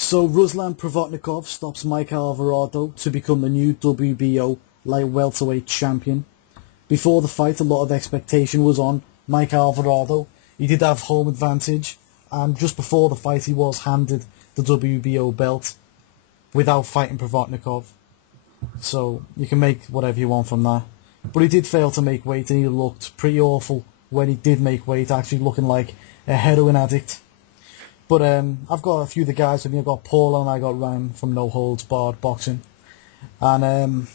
So Ruslan Provodnikov stops Mike Alvarado to become the new WBO light welterweight champion. Before the fight, a lot of expectation was on Mike Alvarado. He did have home advantage, and just before the fight he was handed the WBO belt without fighting Provodnikov. So you can make whatever you want from that. But he did fail to make weight, and he looked pretty awful when he did make weight, actually looking like a heroin addict. But I've got a few of the guys with me. I've got Paul and I got Ryan from No Holds Barred Boxing. And I'm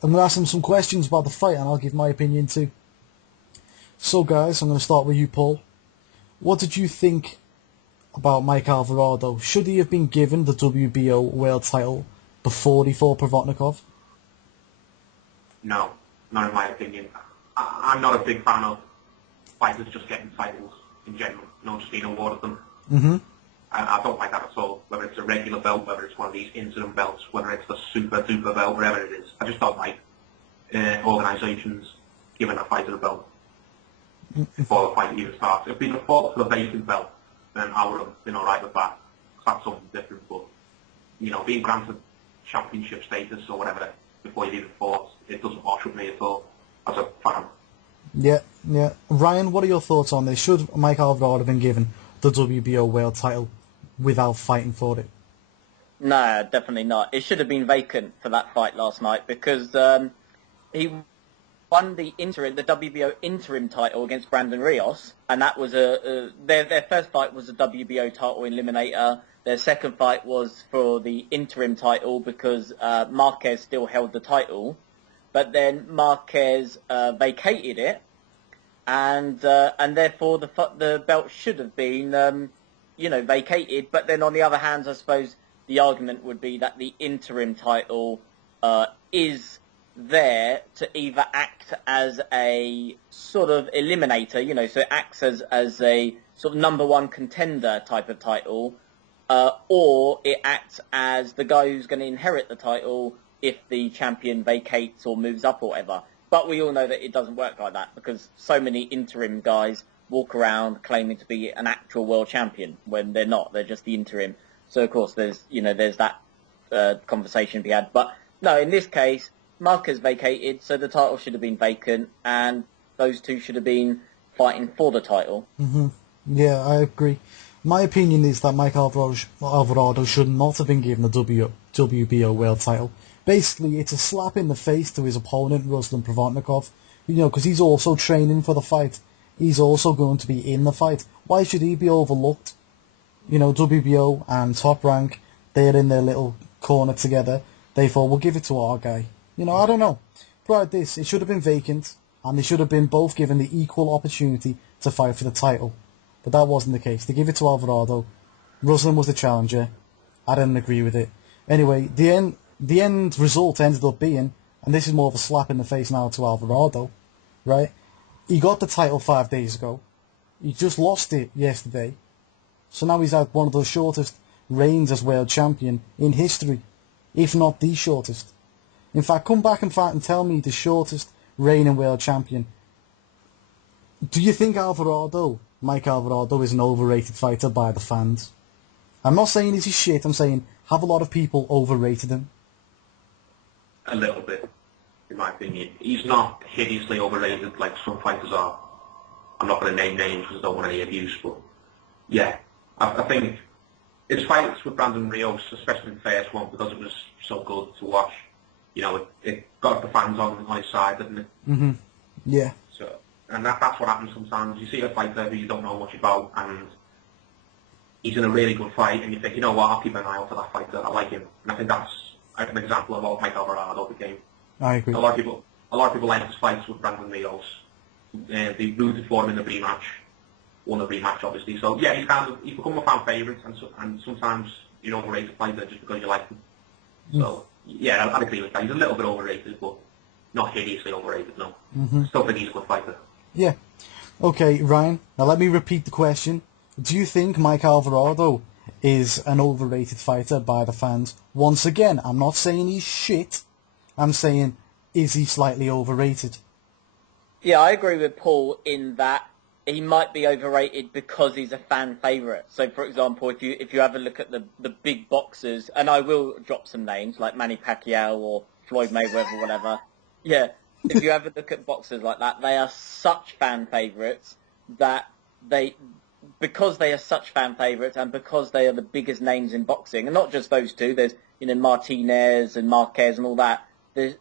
going to ask them some questions about the fight, and I'll give my opinion too. So guys, I'm going to start with you, Paul. What did you think about Mike Alvarado? Should he have been given the WBO world title before he fought Provodnikov? No, not in my opinion. I'm not a big fan of fighters just getting titles in general, just being awarded them. Mm-hmm. I don't like that at all, whether it's a regular belt, whether it's one of these interim belts, whether it's the super duper belt, whatever it is. I just don't like organisations giving a fighter a belt before the fight even starts. If we'd have fought for the vacant belt, then I would have been alright with that. That's something different, but, being granted championship status or whatever before you even fought, it doesn't wash with me at all as a fan. Yeah. Ryan, what are your thoughts on this? Should Mike Alvarado have been given the WBO world title without fighting for it? No, definitely not. It should have been vacant for that fight last night because he won the WBO interim title against Brandon Rios, and that was their first fight was a WBO title eliminator. Their second fight was for the interim title because Marquez still held the title, but then Marquez vacated it, and therefore the belt should have been vacated. But then on the other hand, I suppose the argument would be that the interim title is there to either act as a sort of eliminator, so it acts as a sort of number one contender type of title, or it acts as the guy who's going to inherit the title if the champion vacates or moves up or whatever. But we all know that it doesn't work like that because so many interim guys walk around claiming to be an actual world champion when they're not. They're just the interim. So of course there's that conversation to be had. But no, in this case, Marquez vacated, so the title should have been vacant, and those two should have been fighting for the title. Mm-hmm. Yeah, I agree. My opinion is that Mike Alvarado should not have been given the WBO world title. Basically, it's a slap in the face to his opponent, Ruslan Provodnikov, because he's also training for the fight. He's also going to be in the fight. Why should he be overlooked? WBO and Top Rank, they're in their little corner together. They thought, we'll give it to our guy. I don't know. But like this, it should have been vacant, and they should have been both given the equal opportunity to fight for the title. But that wasn't the case. They give it to Alvarado. Ruslan was the challenger. I didn't agree with it. Anyway, the end result ended up being, and this is more of a slap in the face now to Alvarado, right? He got the title 5 days ago. He just lost it yesterday. So now he's had one of the shortest reigns as world champion in history, if not the shortest. In fact, come back and tell me the shortest reigning world champion. Do you think Mike Alvarado, is an overrated fighter by the fans? I'm not saying he's shit, I'm saying have a lot of people overrated him? A little bit, in my opinion. He's not hideously overrated like some fighters are. I'm not going to name names because I don't want any abuse, but yeah, I think his fights with Brandon Rios, especially the first one, because it was so good to watch, it got the fans on his side, didn't it? Mm-hmm. Yeah. So, and that's what happens sometimes. You see a fighter who you don't know much about, and he's in a really good fight, and you think, I'll keep an eye out for that fighter. I like him, and I think that's an example of what Mike Alvarado became. I agree. A lot of people like his fights with Brandon Rios. They rooted for him in the rematch, won the rematch, obviously. So yeah, he's become a fan favourite, and sometimes you're overrated fighter just because you like him. So yeah, I'd agree with that. He's a little bit overrated, but not hideously overrated. No, Still think he's a good fighter. Yeah. Okay, Ryan. Now let me repeat the question. Do you think Mike Alvarado is an overrated fighter by the fans? Once again, I'm not saying he's shit. I'm saying, is he slightly overrated? Yeah, I agree with Paul in that he might be overrated because he's a fan favourite. So, for example, if you have a look at the big boxers, and I will drop some names like Manny Pacquiao or Floyd Mayweather or whatever. Yeah, if you have a look at boxers like that, they are such fan favourites that because they are such fan favourites and because they are the biggest names in boxing, and not just those two, there's, Martinez and Marquez and all that, there's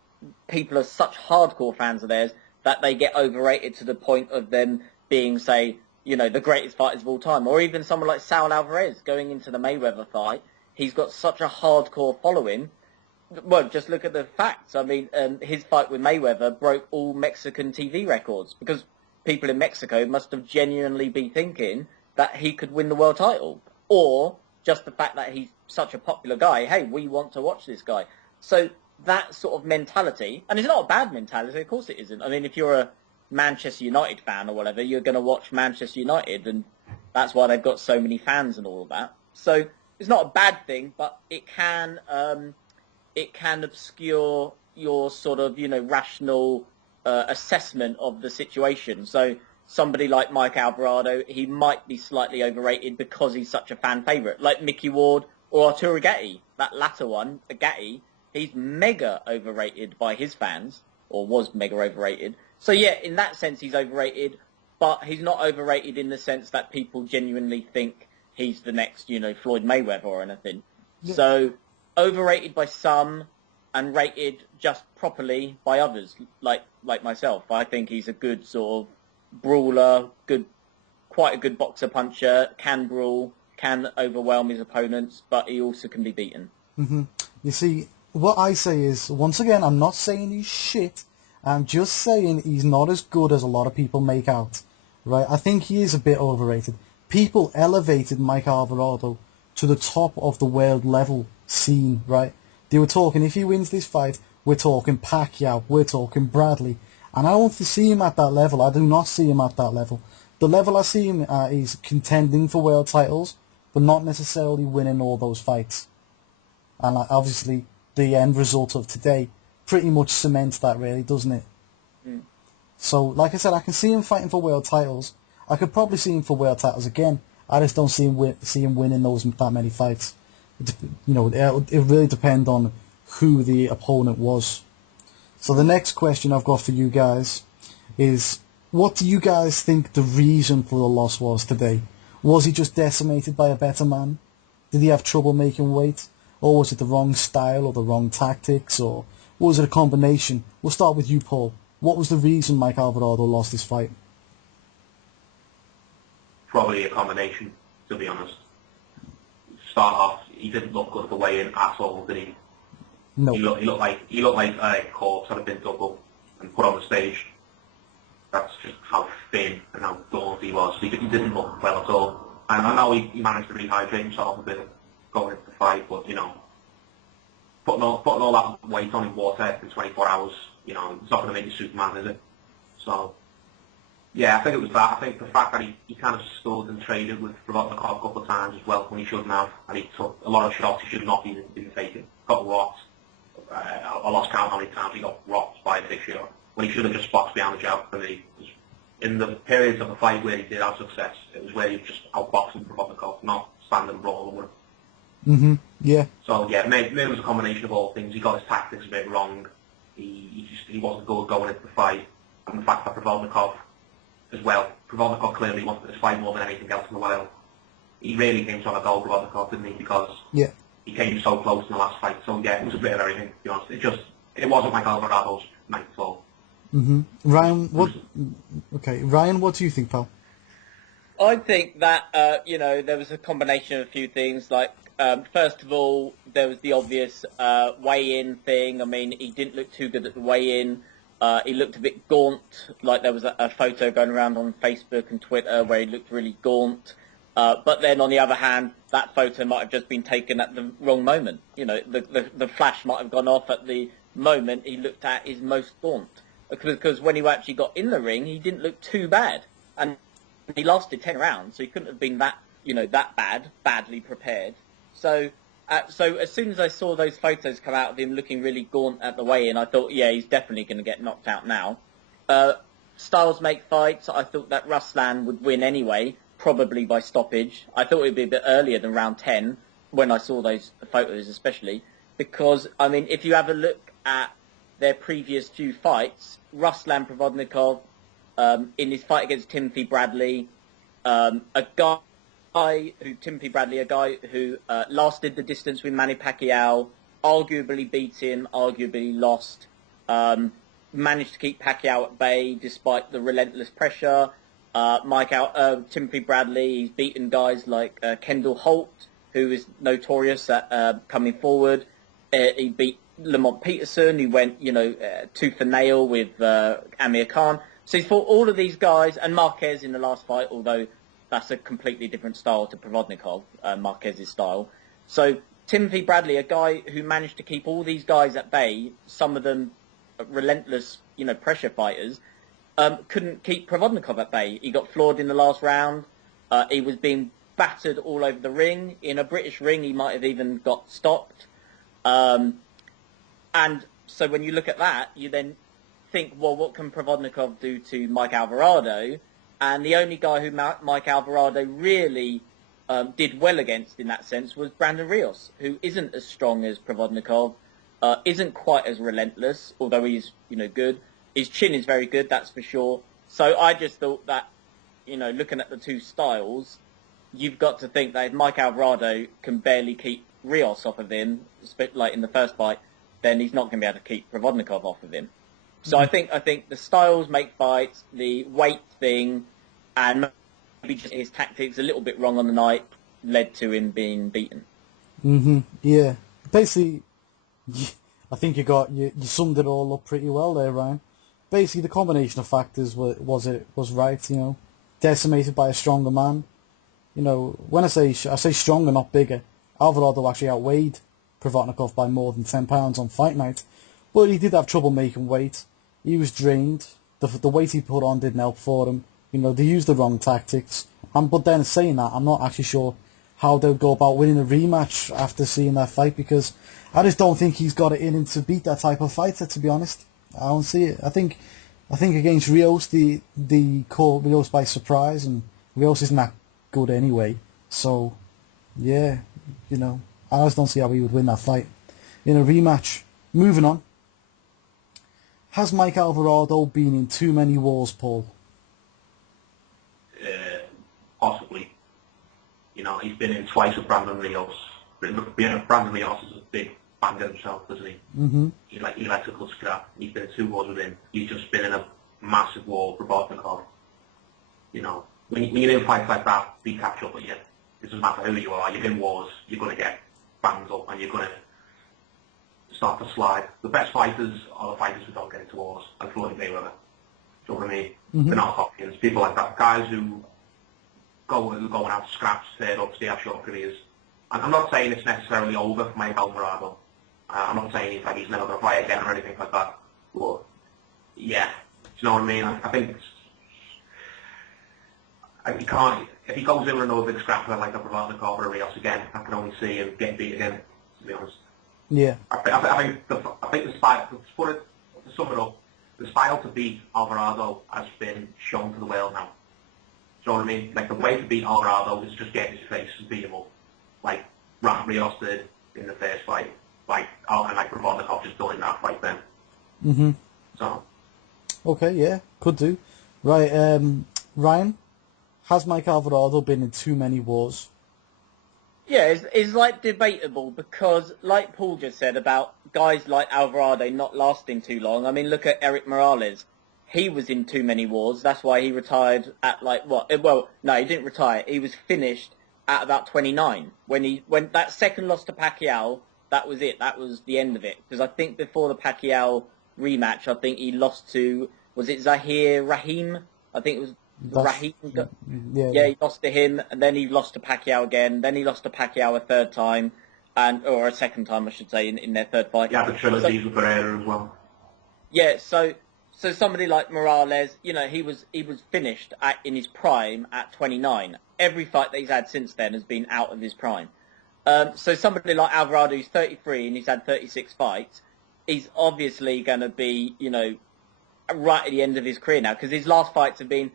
people are such hardcore fans of theirs that they get overrated to the point of them being, say, the greatest fighters of all time. Or even someone like Saul Alvarez going into the Mayweather fight, he's got such a hardcore following. Well, just look at the facts. I mean, his fight with Mayweather broke all Mexican TV records because people in Mexico must have genuinely been thinking that he could win the world title. Or just the fact that he's such a popular guy, hey, we want to watch this guy. So that sort of mentality, and it's not a bad mentality, of course it isn't. I mean, if you're a Manchester United fan or whatever, you're going to watch Manchester United, and that's why they've got so many fans and all of that. So it's not a bad thing, but it can obscure your sort of, rational assessment of the situation. So somebody like Mike Alvarado, he might be slightly overrated because he's such a fan favourite, like Mickey Ward or Arturo Gatti. That latter one, Gatti, he's mega overrated by his fans, or was mega overrated. So yeah, in that sense he's overrated, but he's not overrated in the sense that people genuinely think he's the next, Floyd Mayweather or anything. Yeah. So overrated by some and rated just properly by others, like myself. I think he's a good sort of brawler, quite a good boxer puncher, can brawl, can overwhelm his opponents, but he also can be beaten. Mm-hmm. You see, what I say is, once again, I'm not saying he's shit. I'm just saying he's not as good as a lot of people make out, right? I think he is a bit overrated. People elevated Mike Alvarado to the top of the world level scene, right? They were talking, if he wins this fight, we're talking Pacquiao, we're talking Bradley. And I don't see him at that level. I do not see him at that level. The level I see him at is contending for world titles, but not necessarily winning all those fights. And obviously, the end result of today pretty much cements that, really, doesn't it? Mm. So, like I said, I can see him fighting for world titles. I could probably see him for world titles again. I just don't see him winning that many fights. It really depends on who the opponent was. So the next question I've got for you guys is, what do you guys think the reason for the loss was today? Was he just decimated by a better man? Did he have trouble making weight? Or was it the wrong style or the wrong tactics? Or was it a combination? We'll start with you, Paul. What was the reason Mike Alvarado lost this fight? Probably a combination, to be honest. Start off, he didn't look good the way in at all, did he? No. He looked like a corpse that had been dug up and put on the stage. That's just how thin and how gaunt he was. He didn't look well at all. And I know he managed to rehydrate himself a bit going into the fight, but putting all that weight on in water in 24 hours, it's not going to make you Superman, is it? So. Yeah, I think it was that. I think the fact that he kind of stood and traded with Provodnikov a couple of times as well when he shouldn't have, and he took a lot of shots he should not have been taking. Got rocked. I lost count how many times he got rocked by a big shot when he should have just boxed behind the jab for me. In the periods of the fight where he did have success, it was where he was just outboxing Provodnikov, not standing brawling with him. Mm-hmm. Yeah. So yeah, maybe it was a combination of all things. He got his tactics a bit wrong. He wasn't good going into the fight, and the fact that Provodnikov as well. Provodnikov clearly wanted this fight more than anything else in the world. He really came to have a goal, Provodnikov, didn't he? Because he came so close in the last fight. So yeah, it was a bit of everything, to be honest. It wasn't like Alvarado's night at all. Mm-hmm. Ryan, what do you think, pal? I think that, there was a combination of a few things. Like, first of all, there was the obvious weigh-in thing. I mean, he didn't look too good at the weigh-in. He looked a bit gaunt, like there was a photo going around on Facebook and Twitter where he looked really gaunt. But then on the other hand, that photo might have just been taken at the wrong moment. The flash might have gone off at the moment he looked at his most gaunt. Because when he actually got in the ring, he didn't look too bad. And he lasted 10 rounds, so he couldn't have been that badly prepared. So as soon as I saw those photos come out of him looking really gaunt at the weigh-in, I thought, yeah, he's definitely going to get knocked out now. styles make fights. I thought that Ruslan would win anyway, probably by stoppage. I thought it would be a bit earlier than round 10 when I saw those photos, especially because, I mean, if you have a look at their previous few fights, Ruslan Provodnikov, in his fight against Timothy Bradley, a guy who lasted the distance with Manny Pacquiao, arguably beat him, arguably lost, managed to keep Pacquiao at bay despite the relentless pressure. Timothy Bradley, he's beaten guys like Kendall Holt, who is notorious at coming forward. He beat Lamont Peterson, who went, tooth and nail with Amir Khan. So he's fought all of these guys, and Marquez in the last fight, although that's a completely different style to Provodnikov, Marquez's style. So Timothy Bradley, a guy who managed to keep all these guys at bay, some of them relentless, pressure fighters, couldn't keep Provodnikov at bay. He got floored in the last round. He was being battered all over the ring. In a British ring, he might have even got stopped. And so when you look at that, you then think, well, what can Provodnikov do to Mike Alvarado? And the only guy who Mike Alvarado really did well against in that sense was Brandon Rios, who isn't as strong as Provodnikov, isn't quite as relentless, although he's, good. His chin is very good, that's for sure. So I just thought that, looking at the two styles, you've got to think that if Mike Alvarado can barely keep Rios off of him, like in the first fight, then he's not going to be able to keep Provodnikov off of him. So I think the styles make fights, the weight thing, and maybe just his tactics a little bit wrong on the night led to him being beaten. Yeah. Basically, I think you summed it all up pretty well there, Ryan. Basically, the combination of factors was right. Decimated by a stronger man. When I say stronger, not bigger. Alvarado actually outweighed Provodnikov by more than 10 pounds on fight night, but he did have trouble making weight. He was drained. The weight he put on didn't help for him. They used the wrong tactics. But then saying that, I'm not actually sure how they'll go about winning a rematch after seeing that fight, because I just don't think he's got it in him to beat that type of fighter, to be honest. I don't see it. I think against Rios, the caught Rios by surprise, and Rios isn't that good anyway. So, yeah, I just don't see how he would win that fight in a rematch. Moving on. Has Mike Alvarado been in too many wars, Paul? Possibly. He's been in twice with Brandon Rios. Brandon Rios is a big banger himself, isn't he? Mm-hmm. He likes a good scrap. He's been in 2 wars with him. He's just been in a massive war for Provodnikov. When you're in fights like that, be catch up with you. It doesn't matter who you are. You're in wars. You're going to get banged up, and you're going to start to slide. The best fighters are the fighters who don't get into wars, and Floyd Mayweather. Do you know what I mean? Mm-hmm. They're not Hopkins. People like that. Guys who go and have scraps, third ups, they have short careers. And I'm not saying it's necessarily over for Mike Alvarado. I'm not saying he's never going to fight again or anything like that. But, yeah. Do you know what I mean? I think he can't, if he goes in with another big scrapper like a Provodnikov or a Rios again, I can only see him getting beat again, to be honest. Yeah. I think the style, to sum it up, the style to beat Alvarado has been shown to the world now. Do you know what I mean? Like, the way to beat Alvarado is just get in his face and beat him up. Like Rios did in the first fight. And Provodnikov just done in that fight then. Mm-hmm. So. Okay, yeah, could do. Right, Ryan, has Mike Alvarado been in too many wars? Yeah, it's like debatable because, like Paul just said about guys like Alvarado not lasting too long. I mean, look at Eric Morales. He was in too many wars. That's why he retired at Well, no, he didn't retire. He was finished at about 29 when that second loss to Pacquiao. That was it. That was the end of it. Because I think before the Pacquiao rematch, I think he lost to, was it Zahir Rahim? I think it was Rahim. Yeah, he lost to him, and then he lost to Pacquiao again. Then he lost to Pacquiao a third time, or a second time, I should say, in their third fight. Yeah, the trilogies with Pereira as well. Yeah, so somebody like Morales, he was finished in his prime at 29. Every fight that he's had since then has been out of his prime. So somebody like Alvarado, who's 33 and he's had 36 fights, he's obviously going to be, right at the end of his career now, because his last fights have been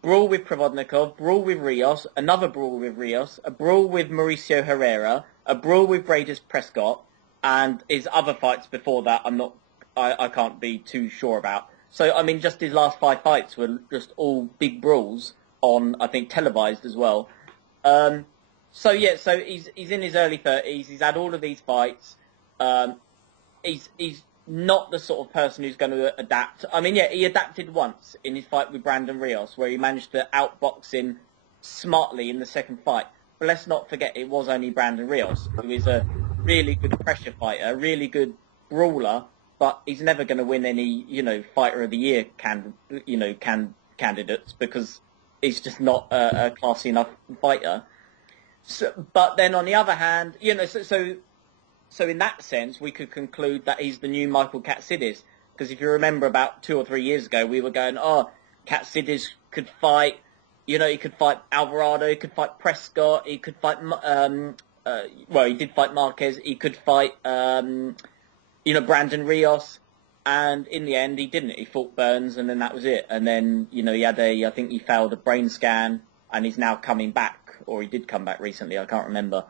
brawl with Provodnikov, brawl with Rios, another brawl with Rios, a brawl with Mauricio Herrera, a brawl with Bradis Prescott, and his other fights before that I can't be too sure about. So, I mean, just his last 5 fights were just all big brawls on, I think, televised as well. So he's in his early 30s. He's had all of these fights. He's not the sort of person who's going to adapt. I mean, yeah, he adapted once in his fight with Brandon Rios, where he managed to outbox him smartly in the second fight. But let's not forget, it was only Brandon Rios, who is a really good pressure fighter, a really good brawler, but he's never going to win any, Fighter of the Year candidates, because he's just not a classy enough fighter. So, but then on the other hand, so in that sense, we could conclude that he's the new Michael Katsidis. Because if you remember about 2 or 3 years ago, we were going, Katsidis could fight, he could fight Alvarado, he could fight Prescott, he could fight, he did fight Marquez, he could fight, Brandon Rios. And in the end, he didn't. He fought Burns, and then that was it. And then, he had I think he failed a brain scan, and he's now coming back. Or he did come back recently, I can't remember.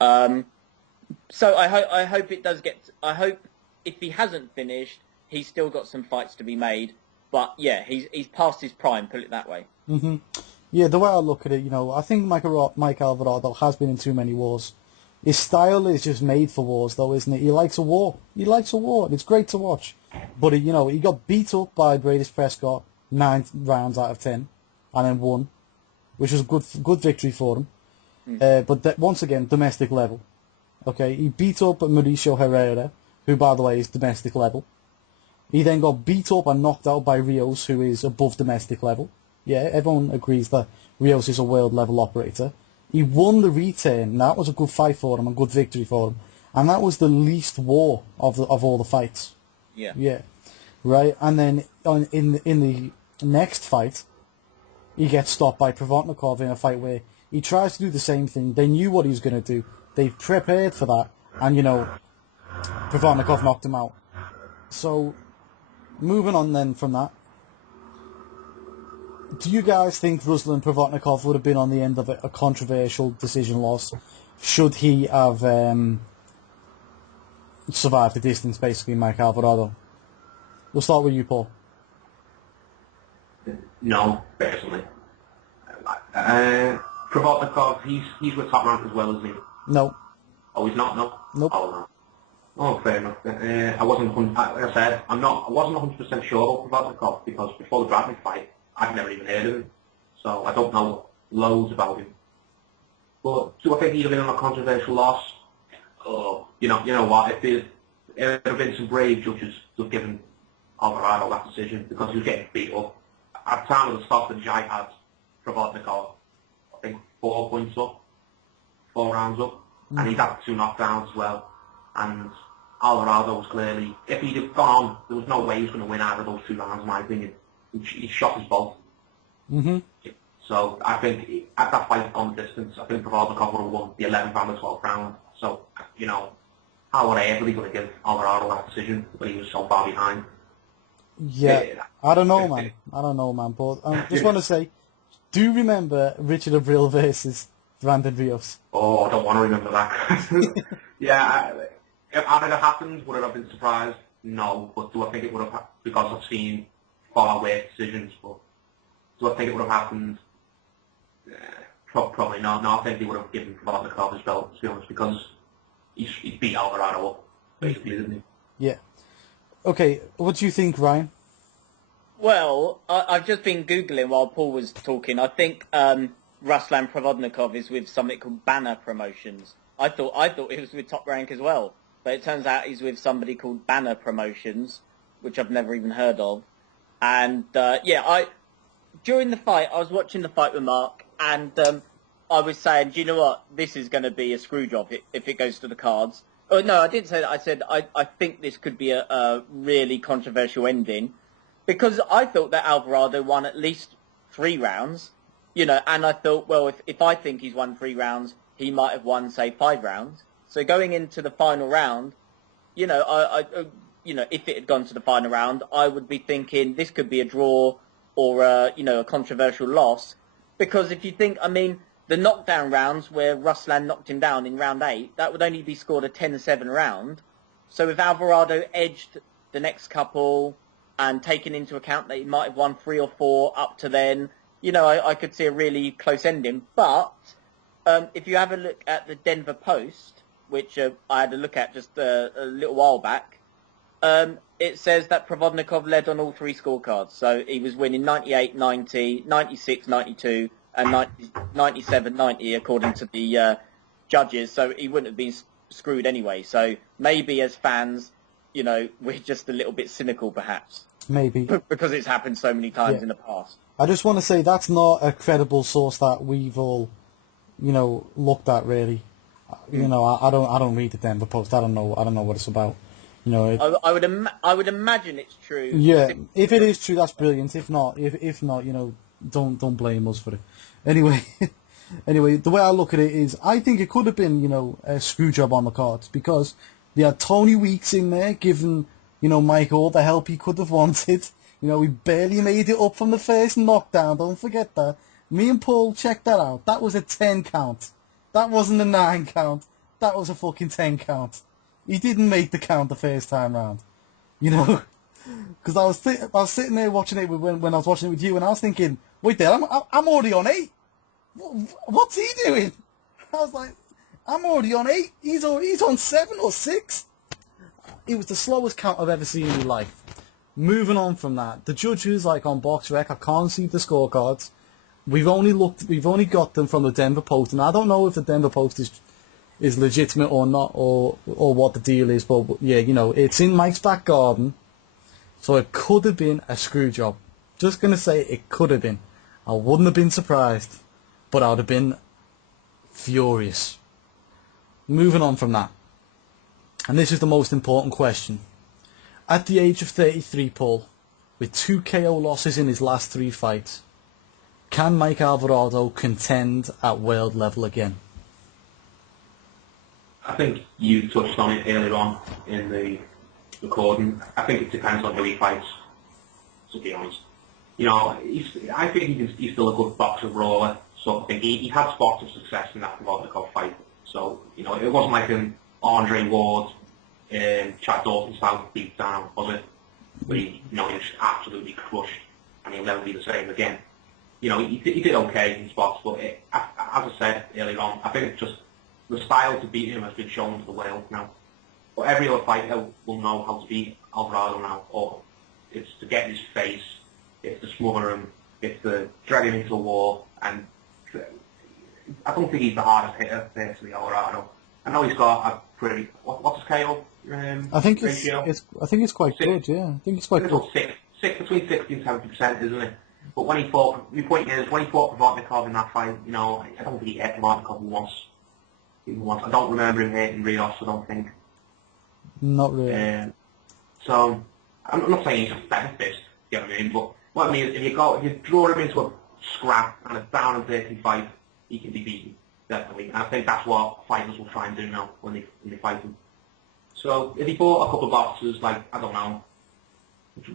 So I hope it does get. I hope if he hasn't finished, he's still got some fights to be made. But yeah, he's past his prime. Put it that way. Mm-hmm. Yeah, the way I look at it, I think Mike Alvarado has been in too many wars. His style is just made for wars, though, isn't it? He likes a war. And it's great to watch. But he got beat up by Bradis Prescott 9 rounds out of 10, and then won, which was a good victory for him. But once again, domestic level. Okay, he beat up Mauricio Herrera, who, by the way, is domestic level. He then got beat up and knocked out by Rios, who is above domestic level. Yeah, everyone agrees that Rios is a world-level operator. He won the return, and that was a good fight for him, a good victory for him. And that was the least war of all the fights. Yeah. Yeah. Right, and then in the next fight, he gets stopped by Provodnikov in a fight where he tries to do the same thing. They knew what he was going to do. They prepared for that, and Provodnikov knocked him out. So, moving on then from that, do you guys think Ruslan Provodnikov would have been on the end of a controversial decision loss should he have survived the distance, basically, Mike Alvarado? We'll start with you, Paul. No, personally. Provodnikov, he's with Top Rank as well, isn't he? No. Oh, he's not? No? Nope. Oh, no. Oh, fair enough. I wasn't 100% sure about Provodnikov because before the Bradley fight, I'd never even heard of him. So I don't know loads about him. But do I think he'd have been on a controversial loss? Oh, you know what? If there had been some brave judges to have given Alvarado that decision because he was getting beat up. At the time of the stop, the Jai had Provodnikov, I think 4 points up, 4 rounds up, and he'd had 2 knockdowns as well. And Alvarado was clearly, if he'd have gone, there was no way he was going to win either of those 2 rounds, in my opinion. He shot us both. Mm-hmm. So I think at that fight on the distance, I think Provodnikov would have won the 11th and the 12th round. So, how would I ever be going to give Alvarado that decision when he was so far behind? Yeah, I don't know, man. But I just want to say, do you remember Richard Abril versus Brandon Rios? Oh, I don't want to remember that. Yeah, if had it happened, would it have been surprised? No, but do I think it would have, because I've seen far worse decisions, but do I think it would have happened? Probably not. No, I think they would have given Provodnikov his belt, to be honest, because he beat Alvarado up, basically, didn't he? Yeah. Okay, what do you think, Ryan? Well, I've just been Googling while Paul was talking. I think Ruslan Provodnikov is with something called Banner Promotions. I thought he was with Top Rank as well, but it turns out he's with somebody called Banner Promotions, which I've never even heard of. And during the fight, I was watching the fight with Mark, and I was saying, do you know what? This is going to be a screw job if it goes to the cards. Oh, no, I didn't say that. I said I think this could be a really controversial ending, because I thought that Alvarado won at least 3 rounds, and I thought, well, if I think he's won 3 rounds, he might have won, say, 5 rounds. So going into the final round, if it had gone to the final round, I would be thinking this could be a draw or a controversial loss. Because if you think, the knockdown rounds where Ruslan knocked him down in round 8, that would only be scored a 10-7 round. So if Alvarado edged the next couple and taken into account that he might have won 3 or 4 up to then, I could see a really close ending. But if you have a look at the Denver Post, which I had a look at just a little while back, it says that Provodnikov led on all 3 scorecards. So he was winning 98-90, 96-92, and 97-90 according to the judges. So he wouldn't have been screwed anyway. So maybe as fans, we're just a little bit cynical perhaps. Maybe. Because it's happened so many times in the past. I just want to say that's not a credible source that we've all, looked at really. I don't read the Denver Post. I don't know what it's about. I would imagine it's true. Yeah, if it is true, that's brilliant. If not, don't blame us for it. Anyway, the way I look at it is, I think it could have been, a screw job on the cards because they had Tony Weeks in there giving, Mike all the help he could have wanted. We barely made it up from the first knockdown. Don't forget that. Me and Paul checked that out. That was a 10 count. That wasn't a 9 count. That was a fucking 10 count. He didn't make the count the first time round. Because I was sitting there watching it when I was watching it with you, and I was thinking, wait there, I'm already on 8. What's he doing? I was like, I'm already on 8. He's on 7 or 6. It was the slowest count I've ever seen in my life. Moving on from that, the judges, like on BoxRec, I can't see the scorecards. We've only got them from the Denver Post, and I don't know if the Denver Post is legitimate or not, or what the deal is, but yeah, it's in Mike's back garden, so it could have been a screw job. Just gonna say it could have been. I wouldn't have been surprised, but I would have been furious. Moving on from that, and this is the most important question. At the age of 33, Paul, with 2 KO losses in his last 3 fights, can Mike Alvarado contend at world level again? I think you touched on it earlier on in the recording. I think it depends on who he fights, to be honest. I think he's still a good boxer, brawler, sort of thing. He had spots of success in that Provodnikov fight. So, it wasn't like an Andre Ward, Chad Dawson style beat down, was it? Where he was absolutely crushed and he'll never be the same again. He did okay in spots, but as I said earlier on, I think it's just the style to beat him has been shown to the world now. But every other fighter will know how to beat Alvarado now, or it's to get in his face, it's to smother him, it's to drag him into a wall, and I don't think he's the hardest hitter, personally, Alvarado. I know he's got a pretty, what's his KO I think ratio? it's quite good, yeah. I think it's quite good. Between 60 and 70%, isn't it? But when he fought Provodnikov in that fight, I don't think he hit Provodnikov once. I don't remember him hitting Rios, I don't think. Not really. So, I'm not saying he's a therapist, you know what I mean? But what I mean is, if you draw him into a scrap and a down and dirty fight, he can be beaten, definitely. And I think that's what fighters will try and do now when they fight him. So, if he fought a couple of boxers, like, I don't know,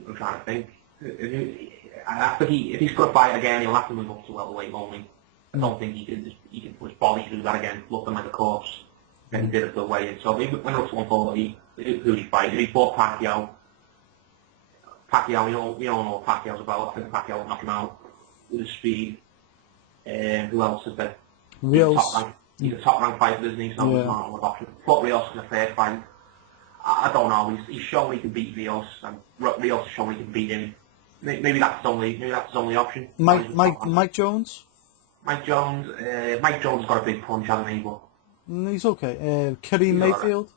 I'm trying to think. If he's going to fight again, he'll have to move up to welterweight only. I don't think he can put his body through that again, looking like a corpse. Then he did it the way in. So maybe when up to 140, who he fight? If he fought Pacquiao, we all know what Pacquiao's about. I think Pacquiao would knock him out with his speed. Who else is there? Rios. He's a top-ranked fighter, isn't he? So he's not on the option. Fought Rios in the first fight. I don't know. He's shown he can beat Rios, and Rios has shown he can beat him. Maybe that's his only option. Mike Jones. Mike Jones has got a big punch, hasn't he? But He's okay. Kareem Mayfield.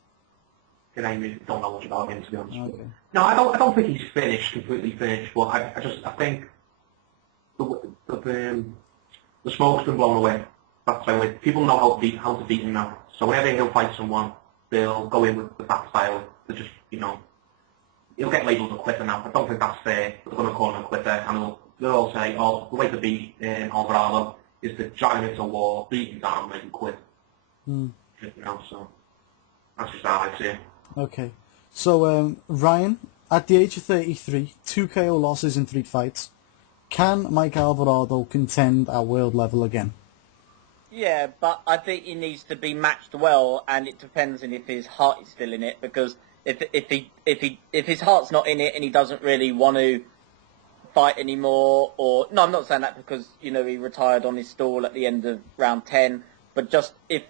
I don't know much about him, to be honest. Okay. No, I don't think he's completely finished. But I think the smoke's been blown away. That's why people know how to beat him now. So whenever he'll fight someone, they'll go in with that style. They just he'll get labelled a quitter now. I don't think that's fair. They're going to call him a quitter, and they'll all say, "Oh, the way to beat Alvarado is to drive him into a wall, beat him down, and make him quit." So that's just how I see it. Okay. So, Ryan, at the age of 33, 2 KO losses in 3 fights, can Mike Alvarado contend at world level again? Yeah, but I think he needs to be matched well, and it depends on if his heart is still in it. Because if his heart's not in it and he doesn't really want to fight anymore, or no, I'm not saying that because he retired on his stall at the end of round 10, but just if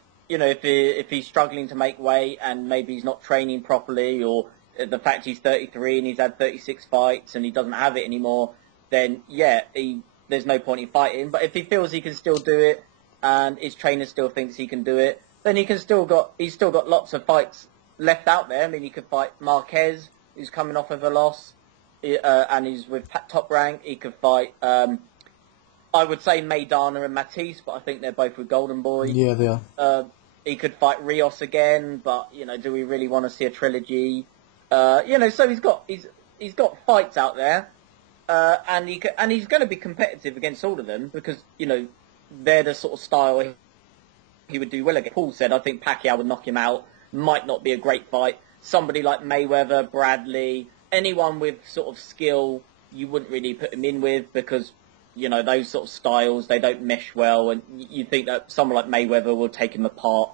he's struggling to make weight and maybe he's not training properly, or the fact he's 33 and he's had 36 fights and he doesn't have it anymore, then yeah, there's no point in fighting. But if he feels he can still do it and his trainer still thinks he can do it, then he's still got lots of fights left out there. I mean, he could fight Marquez, who's coming off of a loss, and he's with Top Rank. He could fight, I would say Maidana and Matisse, but I think they're both with Golden Boy. Yeah, they are. He could fight Rios again, but do we really want to see a trilogy? So he's got fights out there, and he's going to be competitive against all of them because they're the sort of style he would do well against. Paul said, I think Pacquiao would knock him out. Might not be a great fight. Somebody like Mayweather, Bradley, anyone with sort of skill, you wouldn't really put him in with because, those sort of styles, they don't mesh well, and you think that someone like Mayweather will take him apart.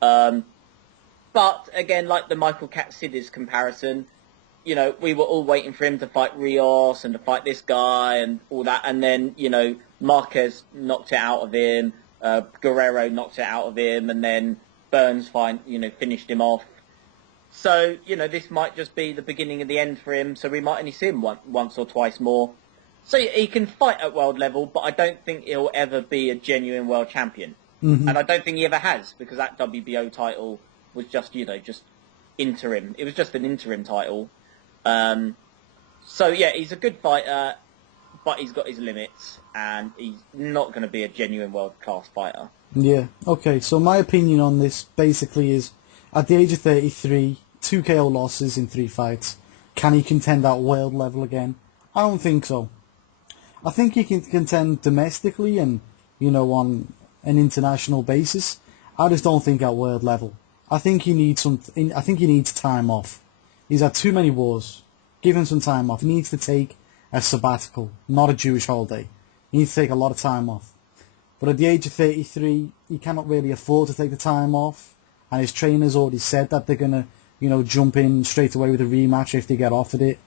But, again, like the Michael Katsidis comparison, we were all waiting for him to fight Rios and to fight this guy and all that, and then, Marquez knocked it out of him, Guerrero knocked it out of him, and then Burns finished him off. So, this might just be the beginning of the end for him, so we might only see him once or twice more. So he can fight at world level, but I don't think he'll ever be a genuine world champion. Mm-hmm. And I don't think he ever has, because that WBO title was just, just interim. It was just an interim title. So, yeah, he's a good fighter, but he's got his limits, and he's not going to be a genuine world-class fighter. Yeah, okay, so my opinion on this basically is, at the age of 33, 2 KO losses in 3 fights, can he contend at world level again? I don't think so. I think he can contend domestically and, on an international basis. I just don't think at world level. I think he needs time off. He's had too many wars. Give him some time off. He needs to take a sabbatical, not a Jewish holiday. He needs to take a lot of time off. But at the age of 33, he cannot really afford to take the time off. And his trainer's already said that they're going to, jump in straight away with a rematch if they get offered it.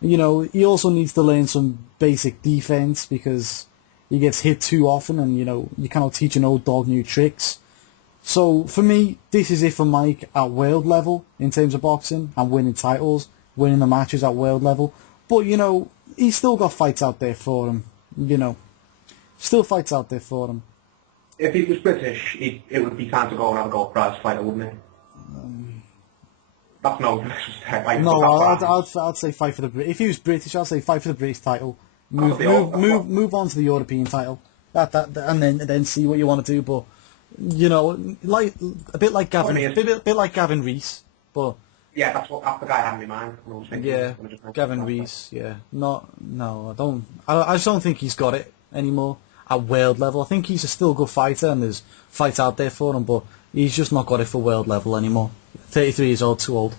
He also needs to learn some basic defense because he gets hit too often and, you cannot teach an old dog new tricks. So, for me, this is it for Mike at world level in terms of boxing and winning titles, winning the matches at world level. But, he's still got fights out there for him, Still fights out there for him. If he was British, it would be time to go and have a go at prize fighter, wouldn't it? That's no disrespect. I'd say fight for the British. If he was British, I'd say fight for the British title. Move on to the European title. And then see what you want to do. But like a bit like Gavin Rees. But yeah, that's the guy I had in my mind. When I was thinking, Gavin Rees. Yeah, I just don't think he's got it anymore at world level. I think he's a still good fighter, and there's fights out there for him, but he's just not got it for world level anymore. 33 years old, too old.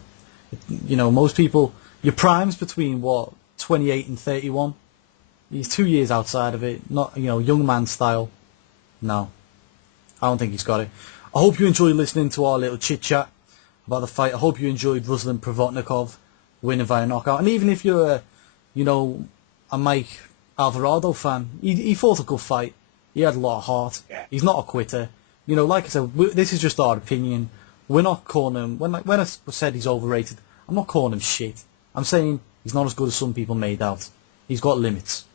Most people, your prime's between 28 and 31. He's 2 years outside of it. Not young man style. No, I don't think he's got it. I hope you enjoyed listening to our little chit chat about the fight. I hope you enjoyed Ruslan Provodnikov winning via knockout. And even if you're a Mike Alvarado fan, he fought a good fight. He had a lot of heart. Yeah. He's not a quitter. Like I said, this is just our opinion. We're not calling him, when I said he's overrated, I'm not calling him shit. I'm saying he's not as good as some people made out. He's got limits.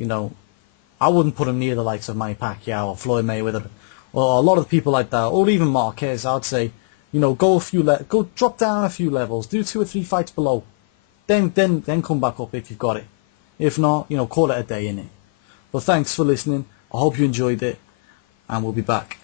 I wouldn't put him near the likes of Manny Pacquiao or Floyd Mayweather or a lot of people like that, or even Marquez. I'd say, go drop down a few levels, do 2 or 3 fights below, then come back up if you've got it. If not, call it a day, innit? But thanks for listening. I hope you enjoyed it, and we'll be back.